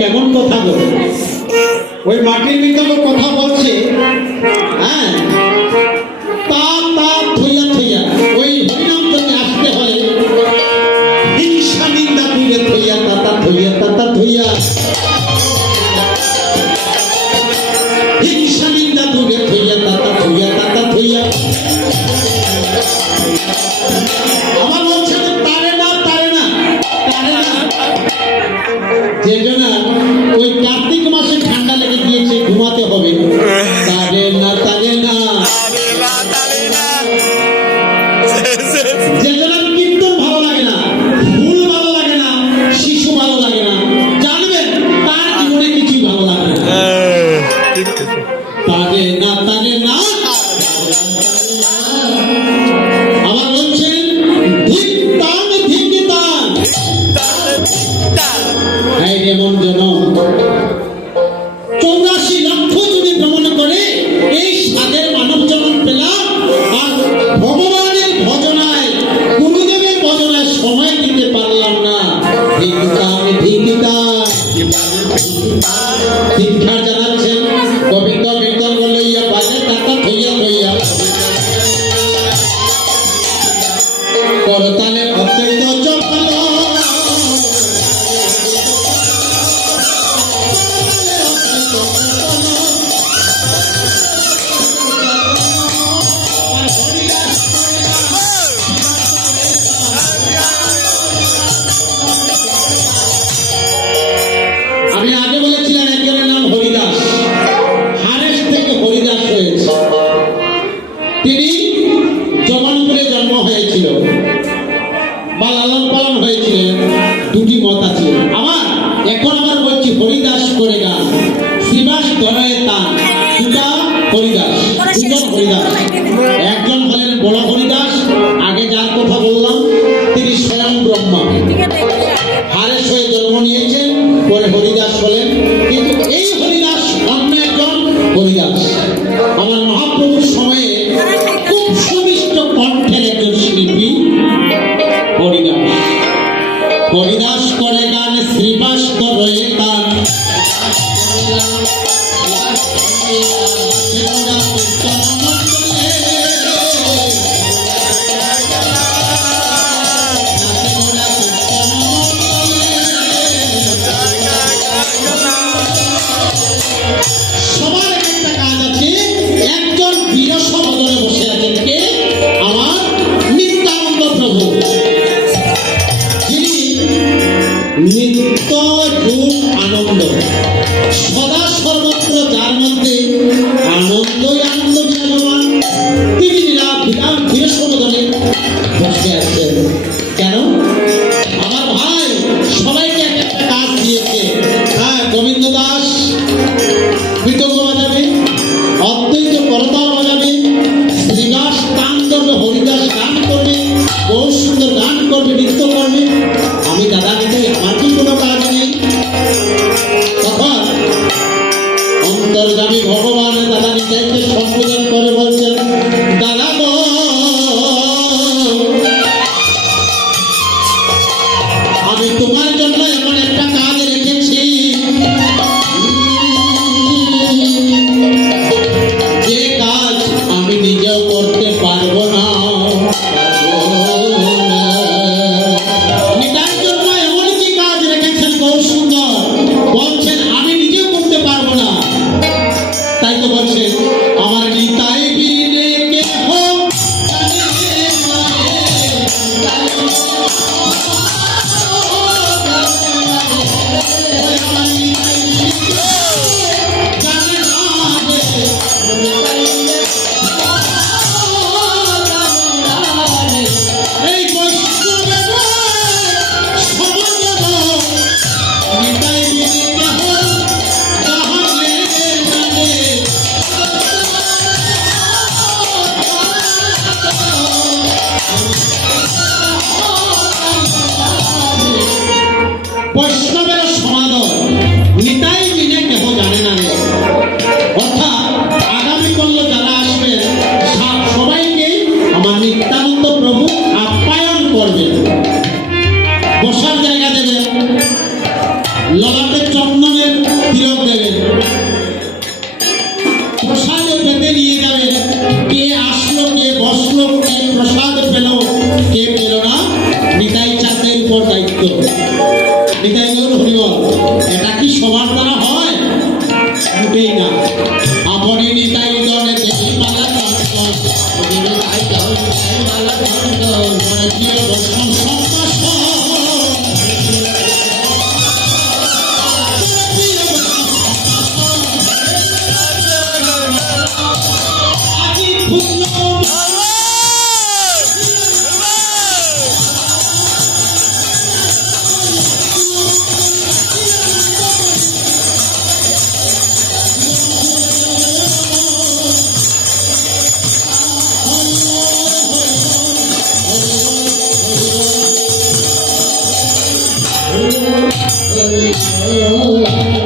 কেমন কথা বলে ওই মাটির ভিতরে কথা বলছে। হ্যাঁ, থইয়া থইয়া ওই হরিনাম যদি আসতে হয় হিংসা নিন্দা দূরে থইয়া তাতা থইয়া হিংসা নিন্দা দূরে থইয়া তাতা থইয়া আমার বলছে তারে না যে জন্য ওই কার্তিক মাসে ঠান্ডা লেগে গিয়েছে, ঘুমাতে হবে। তারে না যে জন্য কীর্তন ভালো লাগে না, ফুল ভালো লাগে না, শিশু ভালো লাগে না, জানবেন তার জীবনে কিছুই ভালো লাগে না। তারে না আবার বলছেন ধিক তান যেমন যেন 84 লক্ষ যদি ভ্রমণ করে এই সাদের মানব জন্ম পেলাম, আর ভগবানের ভজনায় গুরুদেবের ভজনায় সময় দিতে পারলাম না। শিক্ষার জানাচ্ছেন গোবিন্দ কীর্তন লইয়া বাজে টাকা থইয়া করতালে অত্যন্ত চপল আমি আগে বলেছিলাম একজনের নাম হরিদাস, হারেস থেকে হরিদাস হয়েছে। তিনি জবানপুরে জন্ম হয়েছিল বা লালন পালন হয়েছিলেন, দুটি মত আছে। এখন আবার বলছি হরিদাস করে গান, শ্রীবাস ধরায় তান, দুটা হরিদাস, দুজন হরিদাস। একজন হলেন বড় হরিদাস, আগে যার কথা বললাম তিনি স্বয়ং ব্রহ্মা, হারেস হয়ে জন্ম নিয়েছেন, পরে হরিদাস হলেন। কিন্তু এই হরিদাস অন্য একজন হরিদাস আমার মহাপ্রভুর সময়ে খুব সুমিষ্ট কণ্ঠের একজন শিল্পী হরিদাস করে গান, শ্রীবাস করে তান। সবার একটা কাজ আছে। একজন বিরস বদলে বসে আছেন কে? আমার নিত্যানন্দ প্রভু, যিনি নিত্য রূপ আনন্দ, সদা সর্বত্র যার মধ্যে আনন্দই আনন্দ বিরাজমান, তিনি বিরস বদলে বসে আছেন। কেন? আমার ভাই সবাইকে একটা কাজ দিয়েছে। হ্যাঁ, গোবিন্দ দাস মৃদঙ্গ বাজাবে, অদ্বৈত করতাল বাজাবে, শ্রীবাস গান করবে, হরিদাস গান করবে, বহু সুন্দর গান করবে, নৃত্য করবে। আমি দাদা নিতে আমার কি কোনো কাজ নেই? তখন অন্তর্যামী ভগবান দাদা নিতে সম্বোধন করে বলছেন, দাদা গো আমি তোমার জন্য এমন একটা কাজ রেখেছি, যে কাজ আমি নিজেও করতে পারবো না। তার জন্য এমন কি কাজ রেখেছেন বহু সুন্দর, বলছেন আমি নিজেও করতে পারবো না। তাই তো বলছেন আমার নিতাই বিনে কেহ Oh,